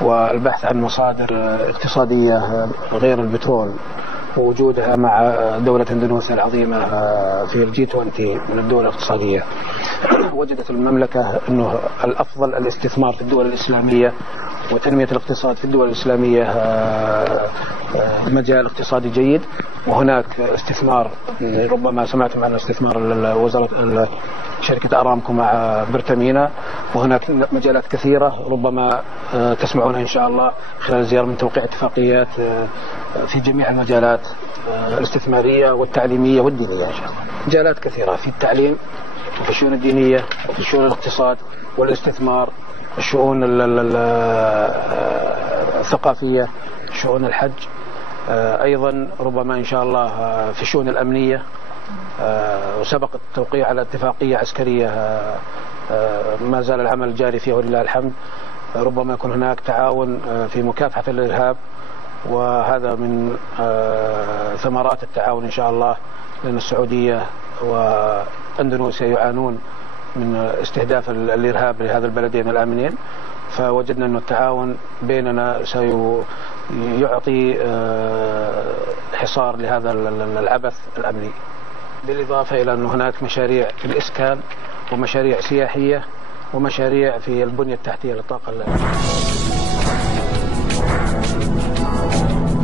والبحث عن مصادر اقتصادية غير البترول ووجودها مع دولة اندونيسيا العظيمة في الجي 20 من الدول الاقتصادية. وجدت المملكة أنه الأفضل الاستثمار في الدول الإسلامية وتنمية الاقتصاد في الدول الإسلامية مجال اقتصادي جيد، وهناك استثمار ربما سمعتم عن استثمار وزارة شركة أرامكو مع برتامينا، وهناك مجالات كثيرة ربما تسمعونها إن شاء الله خلال الزيارة من توقيع اتفاقيات في جميع المجالات الاستثمارية والتعليمية والدينية إن شاء الله. مجالات كثيرة في التعليم وفي الشؤون الدينية وفي الشؤون الاقتصاد والاستثمار، الشؤون الثقافية، شؤون الحج، أيضا ربما إن شاء الله في الشؤون الأمنية، وسبق التوقيع على اتفاقية عسكرية ما زال العمل جاري فيها ولله الحمد. ربما يكون هناك تعاون في مكافحة الإرهاب، وهذا من ثمرات التعاون إن شاء الله، لأن السعودية وأندونيسيا يعانون من استهداف الإرهاب لهذا البلدين الآمنين، فوجدنا أن التعاون بيننا سيعطي حصار لهذا العبث الأمني، بالإضافة إلى أن هناك مشاريع في الإسكان ومشاريع سياحية ومشاريع في البنية التحتية للطاقة.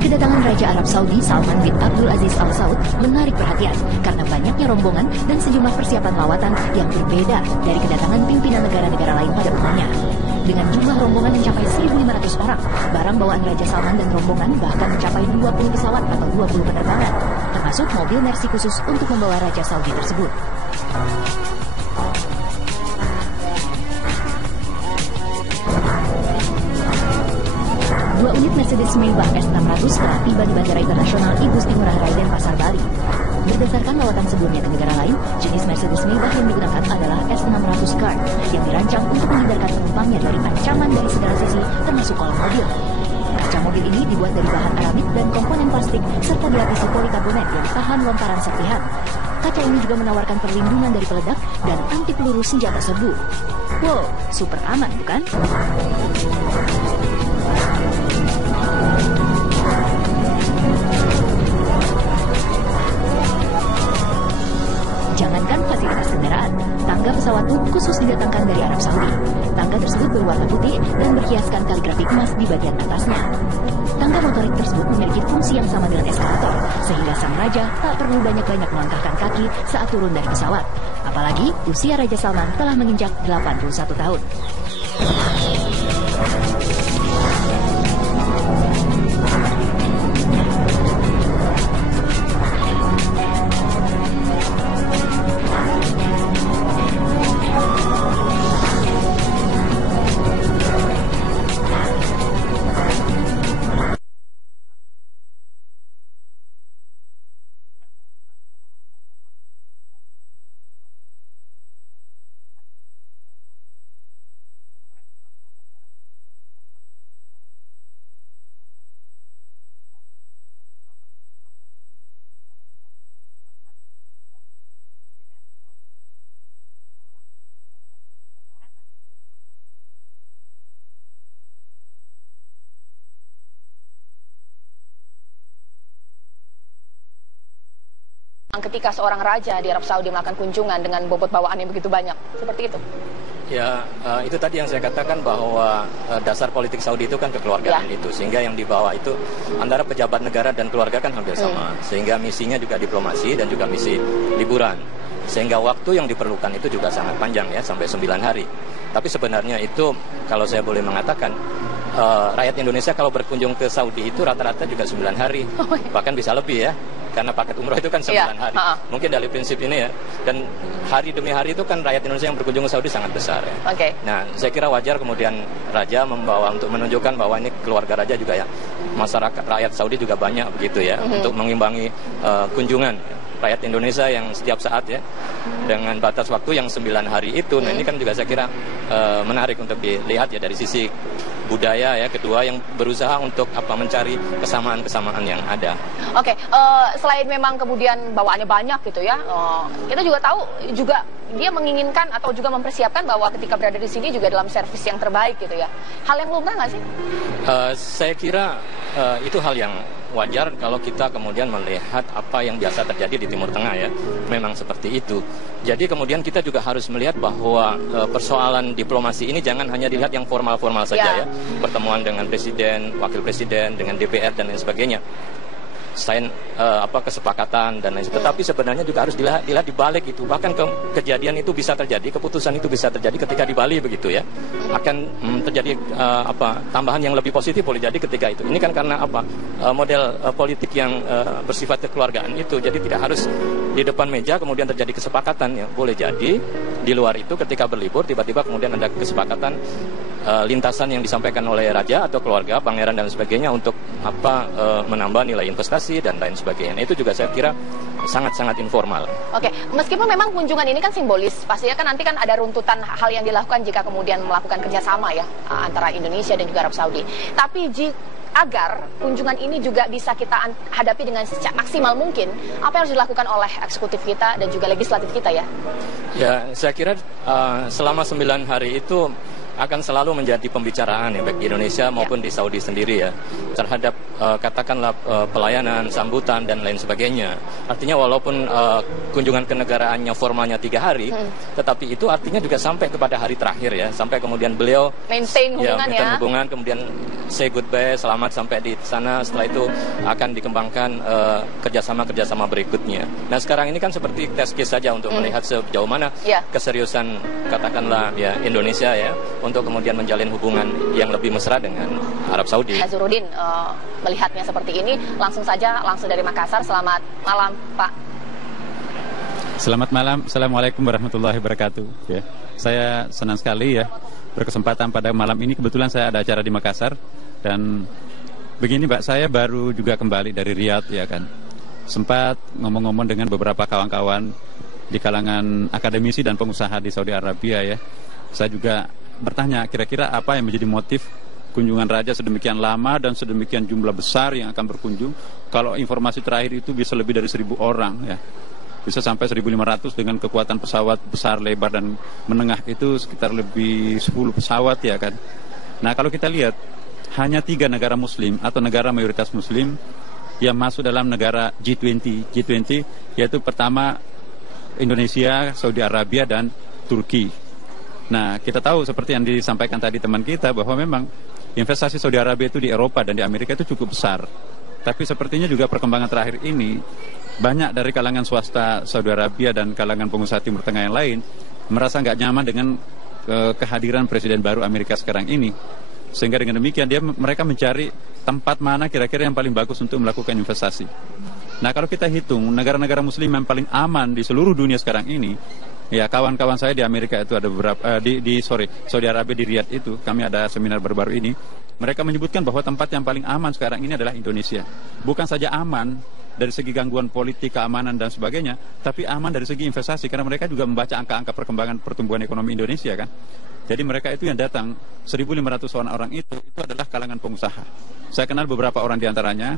Kedatangan Raja Arab Saudi Salman bin Abdul Aziz Al Saud menarik perhatian karena banyaknya rombongan dan sejumlah persiapan lawatan yang berbeda dari kedatangan pimpinan negara-negara lain pada umumnya. Dengan jumlah rombongan mencapai 1.500 orang, barang bawaan Raja Salman dan rombongan bahkan mencapai 20 pesawat atau 20 penerbangan, termasuk mobil Mercy khusus untuk membawa Raja Saudi tersebut. Dua unit Mercedes Maybach S600 telah tiba di Bandara Internasional Igusti Ngurah Rai Denpasar, Bali. Berdasarkan lawatan sebelumnya ke negara lain, jenis Mercedes Maybach yang digunakan adalah S600 Guard yang dirancang untuk menghindarkan penumpangnya dari ancaman dari segala sisi, termasuk kolong mobil. Kaca mobil ini dibuat dari bahan aramid dan komponen plastik serta dilapisi polikarbonat yang tahan lontaran serpihan. Kaca ini juga menawarkan perlindungan dari peledak dan anti peluru senjata serbu. Wow, super aman bukan? Jangankan fasilitas kendaraan, tangga pesawat pun khusus didatangkan dari Arab Saudi. Tangga tersebut berwarna putih dan berhiaskan kaligrafi emas di bagian atasnya. Tangga motorik tersebut memiliki fungsi yang sama dengan eskalator, sehingga sang raja tak perlu banyak-banyak melangkahkan kaki saat turun dari pesawat. Apalagi usia Raja Salman telah menginjak 81 tahun. Ketika seorang raja di Arab Saudi melakukan kunjungan dengan bobot bawaan yang begitu banyak, seperti itu? Ya, itu tadi yang saya katakan bahwa dasar politik Saudi itu kan kekeluargaan itu, sehingga yang dibawa itu antara pejabat negara dan keluarga kan hampir sama, sehingga misinya juga diplomasi dan juga misi liburan, sehingga waktu yang diperlukan itu juga sangat panjang ya, sampai 9 hari. Tapi sebenarnya itu kalau saya boleh mengatakan, rakyat Indonesia kalau berkunjung ke Saudi itu rata-rata juga 9 hari, bahkan bisa lebih ya. Karena paket umroh itu kan 9 hari. Mungkin dari prinsip ini ya. Dan hari demi hari itu kan rakyat Indonesia yang berkunjung ke Saudi sangat besar ya. Nah, saya kira wajar kemudian Raja membawa untuk menunjukkan bahwa ini keluarga Raja juga ya. Masyarakat rakyat Saudi juga banyak begitu ya. Untuk mengimbangi kunjungan rakyat Indonesia yang setiap saat ya. Dengan batas waktu yang 9 hari itu. Nah, ini kan juga saya kira menarik untuk dilihat ya dari sisi budaya ya, kedua yang berusaha untuk mencari kesamaan-kesamaan yang ada. Selain memang kemudian bawaannya banyak gitu ya, kita juga tahu juga dia menginginkan atau juga mempersiapkan bahwa ketika berada di sini juga dalam servis yang terbaik gitu ya. Hal yang lumrah nggak sih? Saya kira itu hal yang wajar kalau kita kemudian melihat apa yang biasa terjadi di Timur Tengah ya. Memang seperti itu. Jadi kemudian kita juga harus melihat bahwa persoalan diplomasi ini jangan hanya dilihat yang formal-formal saja ya. Pertemuan dengan presiden, wakil presiden, dengan DPR dan lain sebagainya. Sign kesepakatan dan lain sebagainya. Tetapi sebenarnya juga harus dilihat di balik itu. Bahkan kejadian itu bisa terjadi, keputusan itu bisa terjadi ketika di Bali begitu ya. Akan terjadi tambahan yang lebih positif boleh jadi ketika itu. Ini kan karena model politik yang bersifat kekeluargaan itu. Jadi tidak harus di depan meja kemudian terjadi kesepakatan ya. Boleh jadi di luar itu ketika berlibur tiba-tiba kemudian ada kesepakatan lintasan yang disampaikan oleh raja atau keluarga, pangeran dan sebagainya untuk menambah nilai investasi dan lain sebagainya. Itu juga saya kira sangat-sangat informal. Oke, meskipun memang kunjungan ini kan simbolis, pastinya kan nanti kan ada runtutan hal yang dilakukan jika kemudian melakukan kerjasama ya antara Indonesia dan juga Arab Saudi. Tapi agar kunjungan ini juga bisa kita hadapi dengan maksimal mungkin, apa yang harus dilakukan oleh eksekutif kita dan juga legislatif kita ya? Ya, saya kira selama 9 hari itu akan selalu menjadi pembicaraan ya baik di Indonesia maupun di Saudi sendiri ya terhadap katakanlah pelayanan, sambutan dan lain sebagainya. Artinya walaupun kunjungan kenegaraannya formalnya 3 hari, tetapi itu artinya juga sampai kepada hari terakhir ya, sampai kemudian beliau maintain hubungan, kemudian say goodbye, selamat sampai di sana. Setelah itu akan dikembangkan kerjasama berikutnya. Nah sekarang ini kan seperti test case saja untuk melihat sejauh mana keseriusan katakanlah ya Indonesia ya untuk kemudian menjalin hubungan yang lebih mesra dengan Arab Saudi. Nazarudin melihatnya seperti ini, langsung dari Makassar. Selamat malam, Pak. Selamat malam, Assalamualaikum warahmatullahi wabarakatuh. Ya, saya senang sekali ya berkesempatan pada malam ini. Kebetulan saya ada acara di Makassar dan begini Mbak, saya baru juga kembali dari Riyadh ya kan. Sempat ngomong-ngomong dengan beberapa kawan-kawan di kalangan akademisi dan pengusaha di Saudi Arabia ya. Saya juga bertanya kira-kira apa yang menjadi motif kunjungan raja sedemikian lama dan sedemikian jumlah besar yang akan berkunjung. Kalau informasi terakhir itu bisa lebih dari 1.000 orang ya, bisa sampai 1.500 dengan kekuatan pesawat besar, lebar dan menengah itu sekitar lebih 10 pesawat ya kan. Nah kalau kita lihat hanya 3 negara muslim atau negara mayoritas muslim yang masuk dalam negara G20 yaitu pertama Indonesia, Saudi Arabia dan Turki. Nah, kita tahu seperti yang disampaikan tadi teman kita bahwa memang investasi Saudi Arabia itu di Eropa dan di Amerika itu cukup besar. Tapi sepertinya juga perkembangan terakhir ini banyak dari kalangan swasta Saudi Arabia dan kalangan pengusaha Timur Tengah yang lain merasa nggak nyaman dengan kehadiran Presiden baru Amerika sekarang ini. Sehingga dengan demikian mereka mencari tempat mana kira-kira yang paling bagus untuk melakukan investasi. Nah, kalau kita hitung negara-negara muslim yang paling aman di seluruh dunia sekarang ini, ya kawan-kawan saya di Amerika itu ada beberapa Saudi Arabia di Riyadh itu kami ada seminar baru-baru ini. Mereka menyebutkan bahwa tempat yang paling aman sekarang ini adalah Indonesia. Bukan saja aman dari segi gangguan politik, keamanan dan sebagainya, tapi aman dari segi investasi karena mereka juga membaca angka-angka perkembangan pertumbuhan ekonomi Indonesia kan. Jadi mereka itu yang datang 1.500 orang itu adalah kalangan pengusaha. Saya kenal beberapa orang di antaranya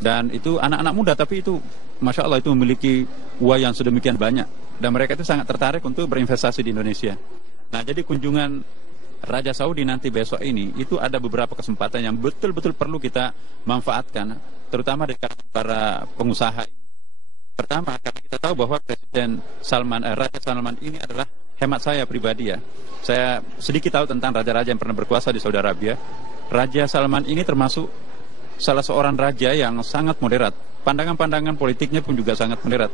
dan itu anak-anak muda tapi itu Masya Allah itu memiliki uang yang sedemikian banyak. Dan mereka itu sangat tertarik untuk berinvestasi di Indonesia. Nah, jadi kunjungan Raja Saudi nanti besok ini, itu ada beberapa kesempatan yang betul-betul perlu kita manfaatkan, terutama dari para pengusaha. Pertama, karena kita tahu bahwa Raja Salman ini adalah hemat saya pribadi ya. Saya sedikit tahu tentang raja-raja yang pernah berkuasa di Saudi Arabia. Raja Salman ini termasuk salah seorang raja yang sangat moderat. Pandangan-pandangan politiknya pun juga sangat moderat.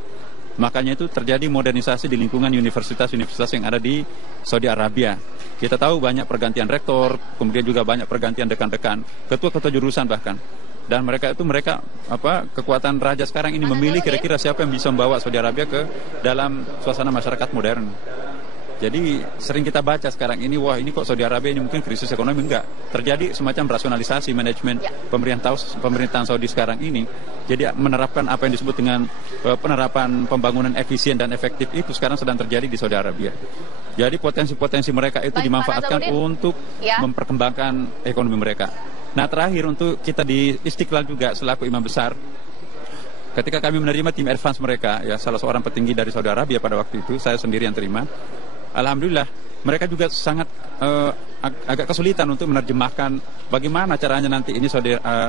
Makanya itu terjadi modernisasi di lingkungan universitas-universitas yang ada di Saudi Arabia. Kita tahu banyak pergantian rektor, kemudian juga banyak pergantian dekan-dekan, ketua-ketua jurusan bahkan. Dan mereka kekuatan raja sekarang ini memilih kira-kira siapa yang bisa membawa Saudi Arabia ke dalam suasana masyarakat modern. Jadi sering kita baca sekarang ini, wah ini kok Saudi Arabia ini mungkin krisis ekonomi. Enggak, terjadi semacam rasionalisasi manajemen pemerintahan Saudi sekarang ini. Jadi menerapkan apa yang disebut dengan penerapan pembangunan efisien dan efektif itu sekarang sedang terjadi di Saudi Arabia. Jadi potensi-potensi mereka itu dimanfaatkan untuk memperkembangkan ekonomi mereka. Nah terakhir untuk kita di Istiqlal juga selaku imam besar, ketika kami menerima tim advance mereka, ya salah seorang petinggi dari Saudi Arabia pada waktu itu, saya sendiri yang terima. Alhamdulillah, mereka juga sangat agak kesulitan untuk menerjemahkan bagaimana caranya nanti ini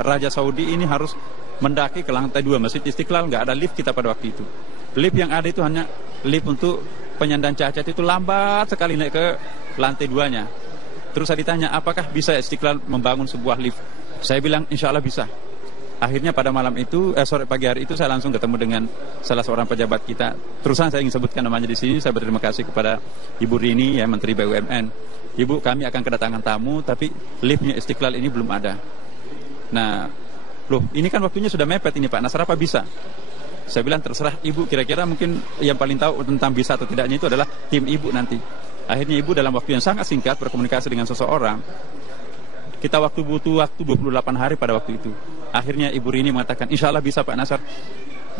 Raja Saudi ini harus mendaki ke lantai 2 Masjid Istiqlal. Nggak ada lift kita pada waktu itu. Lift yang ada itu hanya lift untuk penyandang cacat, itu lambat sekali naik ke lantai 2-nya. Terus saya ditanya, apakah bisa Istiqlal membangun sebuah lift? Saya bilang, insya Allah bisa. Akhirnya pada malam itu, sore pagi hari itu saya langsung ketemu dengan salah seorang pejabat kita. Terusan saya ingin sebutkan namanya di sini. Saya berterima kasih kepada Ibu Rini, ya, Menteri BUMN. Ibu, kami akan kedatangan tamu, tapi liftnya Istiqlal ini belum ada. Nah, loh, ini kan waktunya sudah mepet ini Pak Nasar, apa bisa? Saya bilang terserah Ibu, kira-kira mungkin yang paling tahu tentang bisa atau tidaknya itu adalah tim Ibu nanti. Akhirnya Ibu dalam waktu yang sangat singkat berkomunikasi dengan seseorang. Kita butuh waktu 28 hari pada waktu itu. Akhirnya Ibu Rini mengatakan, insya Allah bisa Pak Nasar.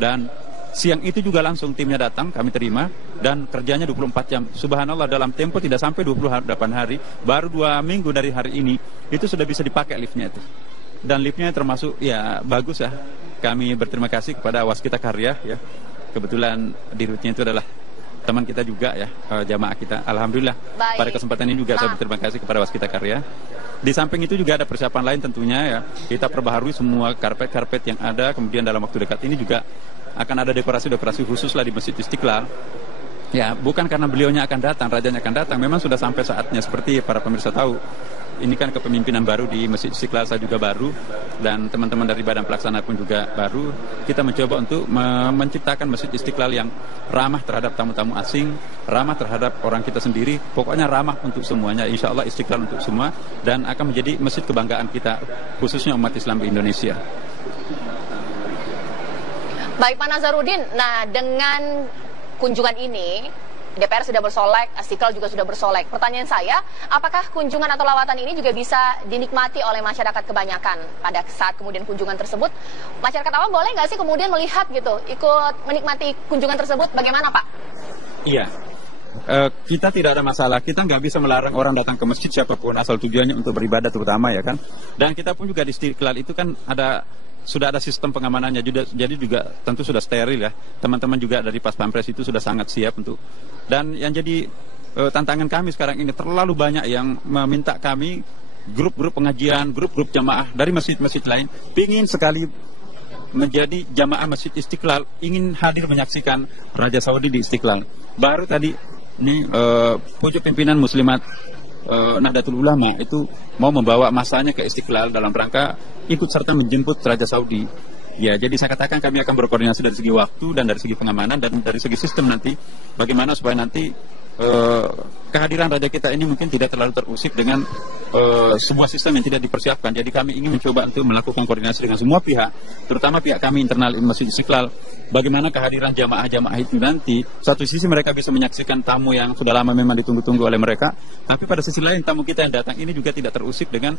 Dan siang itu juga langsung timnya datang, kami terima. Dan kerjanya 24 jam. Subhanallah, dalam tempo tidak sampai 28 hari. Baru 2 minggu dari hari ini, itu sudah bisa dipakai liftnya itu. Dan liftnya termasuk, ya bagus ya. Kami berterima kasih kepada Waskita Karya, ya. Kebetulan dirutnya itu adalah teman kita juga, ya, jamaah kita. Alhamdulillah. Baik. Pada kesempatan ini juga saya berterima kasih kepada Waskita Karya. Di samping itu juga ada persiapan lain tentunya, ya. Kita perbaharui semua karpet-karpet yang ada. Kemudian dalam waktu dekat ini juga akan ada dekorasi-dekorasi khusus lah di Masjid Istiqlal. Ya, bukan karena beliaunya akan datang, rajanya akan datang. Memang sudah sampai saatnya, seperti para pemirsa tahu. Ini kan kepemimpinan baru di Masjid Istiqlal, saya juga baru, dan teman-teman dari Badan Pelaksana pun juga baru. Kita mencoba untuk menciptakan Masjid Istiqlal yang ramah terhadap tamu-tamu asing, ramah terhadap orang kita sendiri, pokoknya ramah untuk semuanya. Insya Allah Istiqlal untuk semua, dan akan menjadi masjid kebanggaan kita, khususnya umat Islam di Indonesia. Baik Pak Nazarudin, nah dengan kunjungan ini, DPR sudah bersolek, Istiqlal juga sudah bersolek. Pertanyaan saya, apakah kunjungan atau lawatan ini juga bisa dinikmati oleh masyarakat kebanyakan pada saat kemudian kunjungan tersebut? Masyarakat awam boleh nggak sih kemudian melihat gitu, ikut menikmati kunjungan tersebut? Bagaimana Pak? Iya, kita tidak ada masalah. Kita nggak bisa melarang orang datang ke masjid siapapun, asal tujuannya untuk beribadah terutama, ya kan. Dan kita pun juga di Istiqlal itu kan sudah ada sistem pengamanannya, jadi juga tentu sudah steril, ya. Teman-teman juga dari Pas Pampres itu sudah sangat siap untuk. Dan yang jadi tantangan kami sekarang ini, terlalu banyak yang meminta kami, grup-grup pengajian, grup-grup jamaah dari masjid-masjid lain, ingin sekali menjadi jamaah Masjid Istiqlal, ingin hadir menyaksikan Raja Saudi di Istiqlal. Baru tadi ini pucuk pimpinan Muslimat Nahdlatul Ulama itu mau membawa masanya ke Istiqlal dalam rangka ikut serta menjemput Raja Saudi. Ya, jadi saya katakan kami akan berkoordinasi dari segi waktu dan dari segi pengamanan dan dari segi sistem nanti, bagaimana supaya nanti kehadiran Raja kita ini mungkin tidak terlalu terusik dengan sebuah sistem yang tidak dipersiapkan. Jadi kami ingin mencoba untuk melakukan koordinasi dengan semua pihak, terutama pihak kami internal Masjid Istiqlal. Bagaimana kehadiran jamaah-jamaah itu nanti, satu sisi mereka bisa menyaksikan tamu yang sudah lama memang ditunggu-tunggu oleh mereka, tapi pada sisi lain tamu kita yang datang ini juga tidak terusik dengan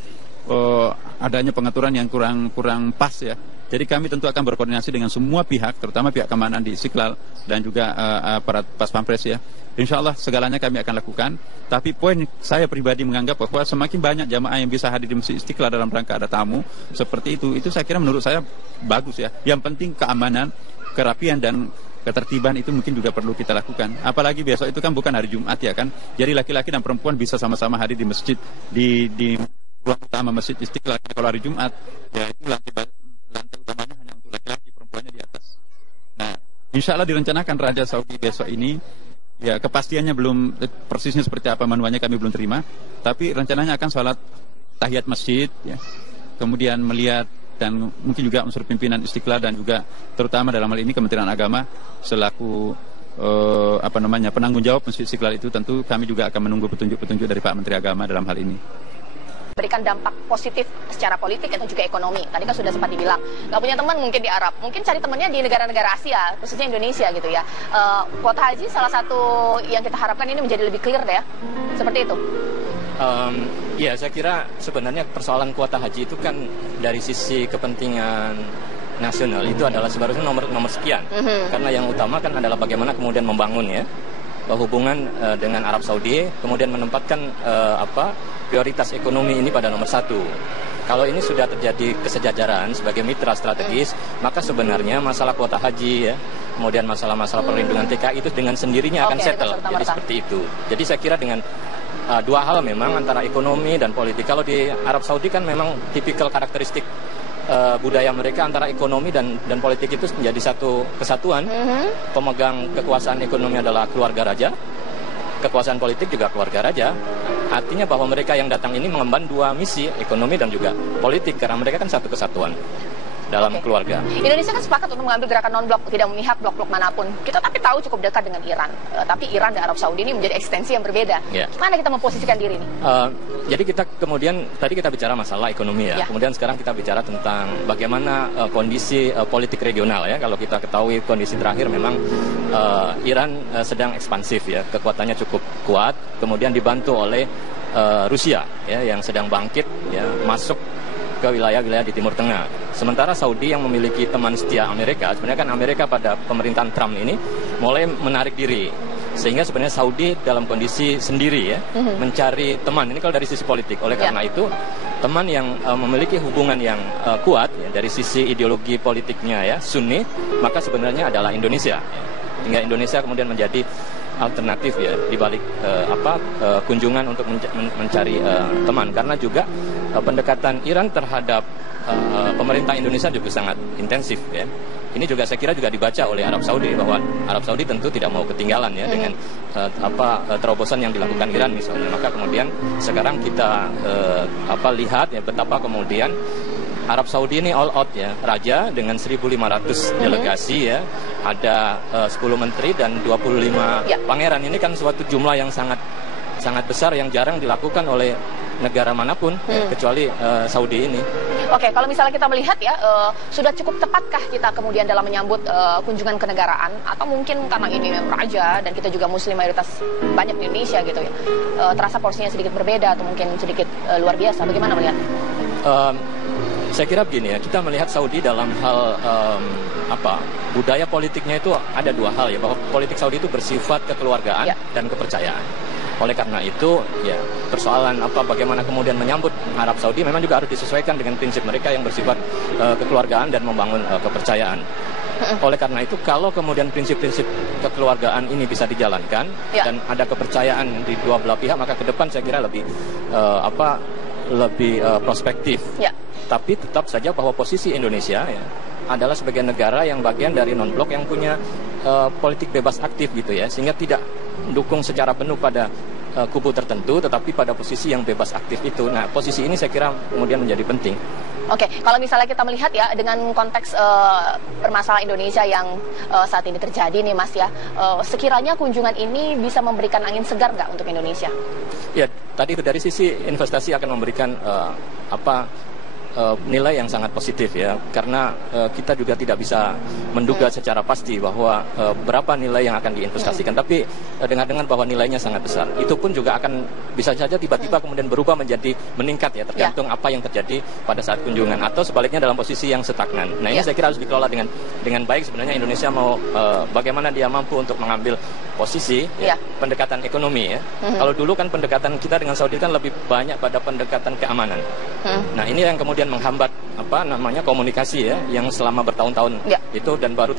adanya pengaturan yang kurang pas, ya. Jadi kami tentu akan berkoordinasi dengan semua pihak, terutama pihak keamanan di Istiqlal dan juga aparat Pas Pampres, ya. Insya Allah segalanya kami akan lakukan. Tapi poin saya pribadi menganggap bahwa semakin banyak jamaah yang bisa hadir di Masjid Istiqlal dalam rangka ada tamu seperti itu saya kira menurut saya bagus, ya. Yang penting keamanan, kerapian dan ketertiban itu mungkin juga perlu kita lakukan. Apalagi besok itu kan bukan hari Jumat, ya kan. Jadi laki-laki dan perempuan bisa sama-sama hadir di masjid di ruang utama Masjid Istiqlal. Kalau hari Jumat, ya itu lantai utamanya hanya untuk laki-laki, perempuannya di atas. Nah, insya Allah direncanakan Raja Saudi besok ini, ya kepastiannya belum persisnya seperti apa manualnya kami belum terima, tapi rencananya akan sholat tahiyat masjid, ya. Kemudian melihat dan mungkin juga unsur pimpinan Istiqlal dan juga terutama dalam hal ini Kementerian Agama selaku penanggung jawab Masjid Istiqlal itu, tentu kami juga akan menunggu petunjuk-petunjuk dari Pak Menteri Agama dalam hal ini. Berikan dampak positif secara politik atau juga ekonomi. Tadi kan sudah sempat dibilang, nggak punya teman mungkin di Arab, mungkin cari temannya di negara-negara Asia, khususnya Indonesia gitu ya. Kuota haji salah satu yang kita harapkan ini menjadi lebih clear deh ya, seperti itu. Ya, saya kira sebenarnya persoalan kuota haji itu kan dari sisi kepentingan nasional itu adalah sebenarnya nomor sekian. Karena yang utama kan adalah bagaimana kemudian membangun, ya, hubungan dengan Arab Saudi, kemudian menempatkan prioritas ekonomi ini pada nomor satu. kalau ini sudah terjadi kesejajaran sebagai mitra strategis, maka sebenarnya masalah kuota haji ya, kemudian masalah-masalah perlindungan TKI itu dengan sendirinya akan settle. Jadi seperti itu. Jadi saya kira dengan dua hal memang antara ekonomi dan politik. Kalau di Arab Saudi kan memang tipikal karakteristik budaya mereka antara ekonomi dan politik itu menjadi satu kesatuan. Pemegang kekuasaan ekonomi adalah keluarga raja, kekuasaan politik juga keluarga raja. Artinya bahwa mereka yang datang ini mengemban dua misi, ekonomi dan juga politik, karena mereka kan satu kesatuan dalam keluarga. Indonesia kan sepakat untuk mengambil gerakan non-blok, tidak memihak blok-blok manapun. Kita tapi tahu cukup dekat dengan Iran. Tapi Iran dan Arab Saudi ini menjadi ekstensi yang berbeda. Gimana kita memposisikan diri ini? Jadi kita kemudian, tadi kita bicara masalah ekonomi ya. Kemudian sekarang kita bicara tentang bagaimana kondisi politik regional ya. Kalau kita ketahui kondisi terakhir memang Iran sedang ekspansif ya. Kekuatannya cukup kuat. Kemudian dibantu oleh Rusia ya, yang sedang bangkit ya, masuk ke wilayah-wilayah di Timur Tengah. Sementara Saudi yang memiliki teman setia Amerika, sebenarnya kan Amerika pada pemerintahan Trump ini mulai menarik diri. Sehingga sebenarnya Saudi dalam kondisi sendiri ya, mencari teman. Ini kalau dari sisi politik. Oleh karena itu, teman yang memiliki hubungan yang kuat ya, dari sisi ideologi politiknya ya, Sunni, maka sebenarnya adalah Indonesia. Hingga Indonesia kemudian menjadi alternatif ya di balik kunjungan untuk mencari teman, karena juga pendekatan Iran terhadap pemerintah Indonesia juga sangat intensif ya. Ini juga saya kira juga dibaca oleh Arab Saudi, bahwa Arab Saudi tentu tidak mau ketinggalan ya dengan terobosan yang dilakukan Iran misalnya. Maka kemudian sekarang kita lihat ya betapa kemudian Arab Saudi ini all out ya, raja dengan 1.500 delegasi ya, ada 10 menteri dan 25 pangeran. Ini kan suatu jumlah yang sangat besar yang jarang dilakukan oleh negara manapun kecuali Saudi ini. Oke, kalau misalnya kita melihat ya, sudah cukup tepatkah kita kemudian dalam menyambut kunjungan kenegaraan, atau mungkin karena ini raja dan kita juga muslim mayoritas banyak di Indonesia gitu ya, terasa porsinya sedikit berbeda atau mungkin sedikit luar biasa? Bagaimana melihat? Saya kira begini ya, kita melihat Saudi dalam hal budaya politiknya itu ada dua hal ya, bahwa politik Saudi itu bersifat kekeluargaan dan kepercayaan. Oleh karena itu ya, persoalan bagaimana kemudian menyambut Arab Saudi memang juga harus disesuaikan dengan prinsip mereka yang bersifat kekeluargaan dan membangun kepercayaan. Oleh karena itu, kalau kemudian prinsip-prinsip kekeluargaan ini bisa dijalankan dan ada kepercayaan di dua belah pihak, maka ke depan saya kira lebih prospektif. Tapi tetap saja bahwa posisi Indonesia ya, adalah sebagai negara yang bagian dari non-blok yang punya politik bebas aktif gitu ya, sehingga tidak mendukung secara penuh pada kubu tertentu, tetapi pada posisi yang bebas aktif itu. Nah, posisi ini saya kira kemudian menjadi penting. Oke, kalau misalnya kita melihat ya dengan konteks permasalahan Indonesia yang saat ini terjadi nih Mas ya, sekiranya kunjungan ini bisa memberikan angin segar nggak untuk Indonesia? Ya, tadi dari sisi investasi akan memberikan nilai yang sangat positif ya, karena kita juga tidak bisa menduga secara pasti bahwa berapa nilai yang akan diinvestasikan, tapi dengan bahwa nilainya sangat besar, itu pun juga akan bisa saja tiba-tiba kemudian berubah menjadi meningkat ya, tergantung apa yang terjadi pada saat kunjungan, atau sebaliknya dalam posisi yang stagnan. Nah ini saya kira harus dikelola dengan baik. Sebenarnya Indonesia mau bagaimana dia mampu untuk mengambil posisi pendekatan ekonomi ya. Kalau dulu kan pendekatan kita dengan Saudi kan lebih banyak pada pendekatan keamanan. Nah ini yang kemudian menghambat komunikasi ya, yang selama bertahun-tahun itu, dan baru